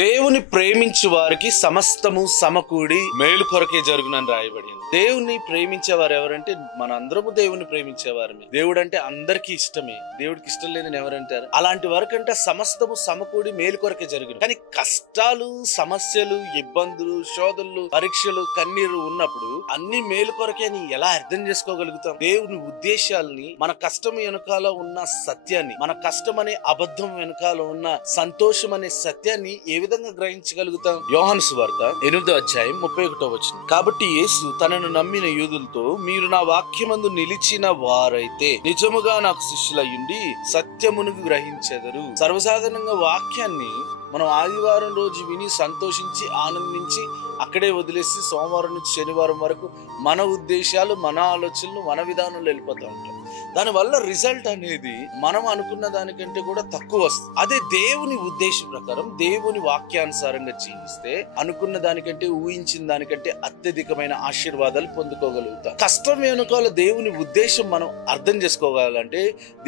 దేవుని ప్రేమించు వారికి సమస్తము సమకూడి మేలు కొరకే జరుగునని రాయబడింది. దేవుని ప్రేమించేవారు ఎవరంటే మనందరము దేవుని ప్రేమించేవారమే. దేవుడు అంటే అందరికీ ఇష్టమే. దేవుడికి ఇష్టం లేదని ఎవరంటారు? అలాంటి వరకంటే సమస్తము సమకూడి మేలు కొరకే జరుగును. కానీ కష్టాలు, సమస్యలు, ఇబ్బందులు, శోధనలు, పరీక్షలు, కన్నీరు ఉన్నప్పుడు అన్ని మేలు కొరకే అని ఎలా అర్థం చేసుకోగలుగుతాం? దేవుని ఉద్దేశాలని, మన కష్టం వెనుకాల ఉన్న సత్యాన్ని, మన కష్టం అనే అబద్ధం వెనుకాల ఉన్న సంతోషం అనే సత్యాన్ని ఏ విధంగా గ్రహించగలుగుతాం? యోహాను సువార్త 8వ అధ్యాయం 31వ వచనం. కాబట్టి యేసు తనను నమ్మిన యూదులతో, మీరు నా వాక్యమందు నిలిచిన వారైతే నిజముగా నాకు శిష్యులయ్యుండి సత్యమును గ్రహించెదరు. సర్వసాధారణంగా వాక్యాన్ని మనం ఆదివారం రోజు విని సంతోషించి ఆనందించి అక్కడే వదిలేసి సోమవారం నుంచి శనివారం వరకు మన ఉద్దేశాలు, మన ఆలోచనలు, మన విధానంలో వెళ్ళిపోతూ ఉంటాం. దానివల్ల రిజల్ట్ అనేది మనం అనుకున్న దానికంటే కూడా తక్కువ వస్తుంది. అదే దేవుని ఉద్దేశం ప్రకారం దేవుని వాక్యానుసారంగా జీవిస్తే అనుకున్న దానికంటే, ఊహించిన దానికంటే అత్యధికమైన ఆశీర్వాదాలు పొందుకోగలుగుతాం. కష్టం వెనుకాల దేవుని ఉద్దేశం మనం అర్థం చేసుకోవాలంటే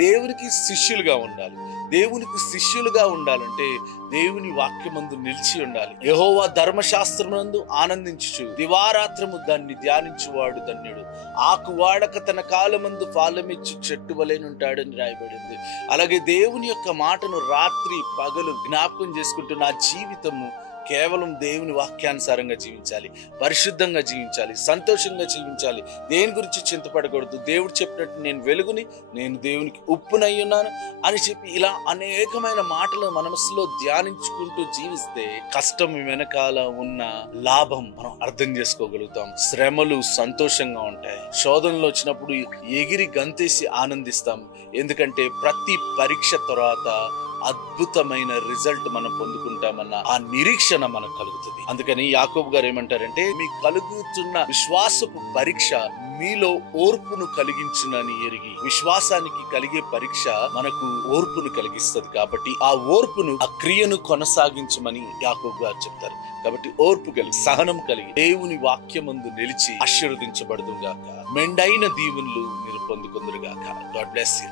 దేవునికి శిష్యులుగా ఉండాలి. దేవునికి శిష్యులుగా ఉండాలంటే దేవుని వాక్యమందు నిలిచి ఉండాలి. యెహోవా ధర్మశాస్త్రమునందు ఆనందించుచు దివారాత్రము దాన్ని ధ్యానించువాడు ధన్యుడు. ఆకు వాడక తన కాలమందు ఫలమిచ్చు చెట్టు వలెనుంటాడని రాయబడింది. అలాగే దేవుని యొక్క మాటను రాత్రి పగలు జ్ఞాపకం చేసుకుంటూ నా జీవితము కేవలం దేవుని వాక్యానుసారంగా జీవించాలి, పరిశుద్ధంగా జీవించాలి, సంతోషంగా జీవించాలి. దేని గురించి చింతపడకూడదు. దేవుడు చెప్పినట్టు నేను వెలుగుని, నేను దేవునికి ఉప్పునై ఉన్నాను అని చెప్పి ఇలా అనేకమైన మాటలు మనసులో ధ్యానించుకుంటూ జీవిస్తే కష్టం వెనకాల ఉన్న లాభం మనం అర్థం చేసుకోగలుగుతాం. శ్రమలు సంతోషంగా ఉంటాయి. శోధనలు వచ్చినప్పుడు ఎగిరి గంతేసి ఆనందిస్తాం. ఎందుకంటే ప్రతి పరీక్ష తర్వాత అద్భుతమైన రిజల్ట్ మనం పొందుకుంటామన్న ఆ నిరీక్షణ మనకు కలుగుతుంది. అందుకని యాకోబు గారు ఏమంటారంటే, మీకు కలుగుతున్న విశ్వాసపు పరీక్ష మీలో ఓర్పును కలిగించునని ఎరిగి. విశ్వాసానికి కలిగే పరీక్ష మనకు ఓర్పును కలిగిస్తుంది. కాబట్టి ఆ ఓర్పును, ఆ క్రియను కొనసాగించమని యాకోబు గారు చెప్తారు. కాబట్టి ఓర్పు కలిగి, సహనం కలిగి దేవుని వాక్యమందు నిలిచి ఆశీర్వదించబడుదుగాక. మెండైన దీవెనలు మీరు పొందుకొందురుగాక. God bless you.